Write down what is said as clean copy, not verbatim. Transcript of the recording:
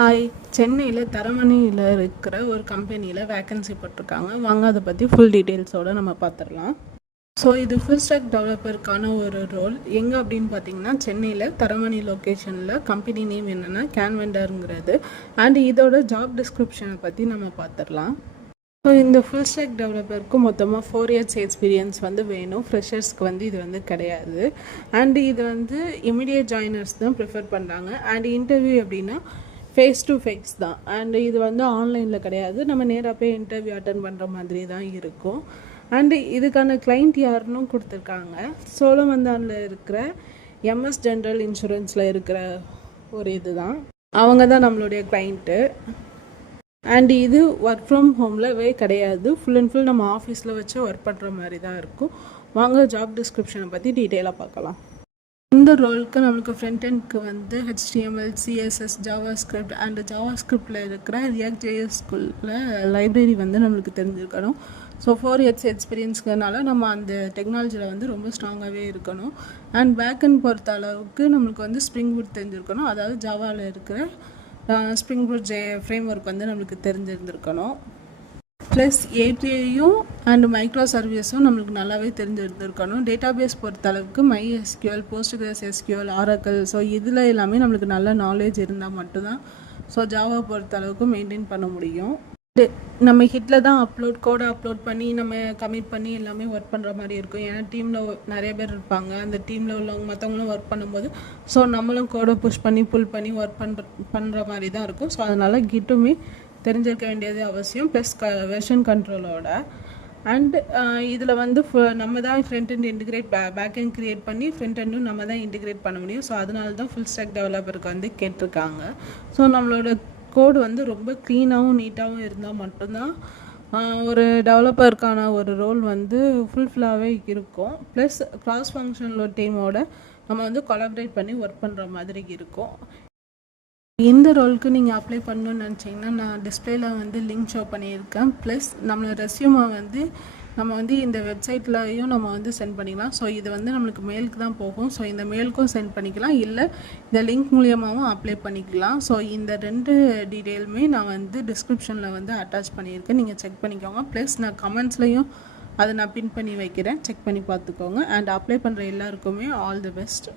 Hi, சென்னையில் தரமணியில் இருக்கிற ஒரு கம்பெனியில் வேக்கன்சி போட்டிருக்காங்க. வாங்க அதை பற்றி ஃபுல் டீட்டெயில்ஸோடு நம்ம பார்த்துடலாம். ஸோ இது ஃபுல் ஸ்டாக் டெவலப்பருக்கான ஒரு ரோல். எங்கே அப்படின்னு பார்த்தீங்கன்னா சென்னையில் தரமணி லொக்கேஷனில். கம்பெனி நேம் என்னென்னா கேன்வெண்டருங்கிறது. அண்ட் இதோட ஜாப் டிஸ்கிரிப்ஷனை பற்றி நம்ம பார்த்துடலாம். ஸோ இந்த ஃபுல் ஸ்டாக் டெவலப்பருக்கு மொத்தமாக 4 years எக்ஸ்பீரியன்ஸ் வேணும். ஃப்ரெஷர்ஸ்க்கு இது கிடையாது. அண்ட் இது இமிடியேட் ஜாயினர்ஸ் தான் ப்ரிஃபர் பண்ணுறாங்க. அண்ட் இன்டர்வியூ அப்படின்னா ஃபேஸ் டு ஃபேஸ் தான். அண்டு இது ஆன்லைனில் கிடையாது, நம்ம நேராக போய் இன்டர்வியூ அட்டன் பண்ணுற மாதிரி தான் இருக்கும். அண்டு இதுக்கான கிளைண்ட் யாருன்னு கொடுத்துருக்காங்க. சோழவந்தானில் இருக்கிற எம்எஸ் ஜென்ரல் இன்சூரன்ஸில் இருக்கிற ஒரு இது தான், அவங்க தான் நம்மளுடைய கிளைண்ட்டு. அண்டு இது ஒர்க் ஃப்ரம் ஹோம்லவே கிடையாது, ஃபுல் அண்ட் ஃபுல் நம்ம ஆஃபீஸில் வச்சு ஒர்க் பண்ணுற மாதிரி தான் இருக்கும். வாங்க ஜாப் டிஸ்கிரிப்ஷனை பற்றி டீட்டெயிலாக பார்க்கலாம். இந்த ரோலுக்கு நம்மளுக்கு ஃப்ரண்ட் எண்டுக்கு HTML, CSS, JavaScript அண்ட் JavaScriptல இருக்கிற React.js லைப்ரரி நம்மளுக்கு தெரிஞ்சிருக்கணும். ஸோ 4 years எக்ஸ்பீரியன்ஸ்க்கிறனால நம்ம அந்த டெக்னாலஜியில் ரொம்ப ஸ்ட்ராங்காகவே இருக்கணும். அண்ட் பேக்கெண்ட் பொறுத்த அளவுக்கு நம்மளுக்கு ஸ்ப்ரிங் பூட் தெரிஞ்சிருக்கணும். அதாவது ஜாவாவில் இருக்கிற ஸ்ப்ரிங் பூட் ஃப்ரேம் ஒர்க் நம்மளுக்கு தெரிஞ்சிருந்துருக்கணும். ப்ளஸ் ஏபிஐயும் அண்ட் மைக்ரோ சர்வீஸும் நம்மளுக்கு நல்லாவே தெரிஞ்சிருந்துருக்கணும். டேட்டாபேஸ் பொறுத்த அளவுக்கு MySQL, PostgreSQL, Oracle, ஸோ இதில் எல்லாமே நம்மளுக்கு நல்ல நாலேஜ் இருந்தால் மட்டும்தான் ஸோ ஜாவா பொறுத்த அளவுக்கு மெயின்டைன் பண்ண முடியும். நம்ம ஹிட்டில் தான் கோடை அப்லோட் பண்ணி நம்ம கமிட் பண்ணி எல்லாமே ஒர்க் பண்ணுற மாதிரி இருக்கும். ஏன்னா டீமில் நிறைய பேர் இருப்பாங்க. அந்த டீமில் உள்ளவங்க மற்றவங்களும் ஒர்க் பண்ணும்போது ஸோ நம்மளும் கோடை புஷ் பண்ணி புல் பண்ணி ஒர்க் பண்ணுற மாதிரி தான் இருக்கும். ஸோ அதனால் கிட்டுமே தெரிஞ்சிருக்க வேண்டியது அவசியம். Plus version கண்ட்ரோலோட. அண்ட் இதில் நம்ம தான் front end integrate back end create பண்ணி ஃப்ரண்ட் எண்டும் நம்ம தான் இன்டிகிரேட் பண்ண முடியும். ஸோ அதனால தான் ஃபுல் ஸ்டாக் டெவலப்பருக்கு கேட்டிருக்காங்க. ஸோ நம்மளோட கோடு ரொம்ப க்ளீனாகவும் நீட்டாகவும் இருந்தால் மட்டும்தான் ஒரு டெவலப்பருக்கான ஒரு ரோல் ஃபுல்ஃபில்லாகவே இருக்கும். ப்ளஸ் கிராஸ் ஃபங்க்ஷனல் டீமோட நம்ம கொலாபரேட் பண்ணி ஒர்க் பண்ணுற மாதிரி இருக்கும். இந்த ரோலுக்கு நீங்கள் அப்ளை பண்ணணுன்னு நினச்சிங்கன்னா நான் டிஸ்பிளேயில் லிங்க் ஷோ பண்ணியிருக்கேன். ப்ளஸ் நம்மளோட ரெஸ்யூமை நம்ம இந்த வெப்சைட்லையும் நம்ம சென்ட் பண்ணிக்கலாம். ஸோ இது நம்மளுக்கு மெயிலுக்கு தான் போகும். ஸோ இந்த மெயிலுக்கும் சென்ட் பண்ணிக்கலாம், இல்லை இந்த லிங்க் மூலியமாகவும் அப்ளை பண்ணிக்கலாம். ஸோ இந்த 2 டீட்டெயிலுமே நான் டிஸ்கிரிப்ஷனில் அட்டாச் பண்ணியிருக்கேன், நீங்கள் செக் பண்ணிக்கோங்க. ப்ளஸ் நான் கமெண்ட்ஸ்லையும் அதை நான் பின் பண்ணி வைக்கிறேன், செக் பண்ணி பார்த்துக்கோங்க. அண்ட் அப்ளை பண்ணுற எல்லாருக்குமே ஆல் தி பெஸ்ட்.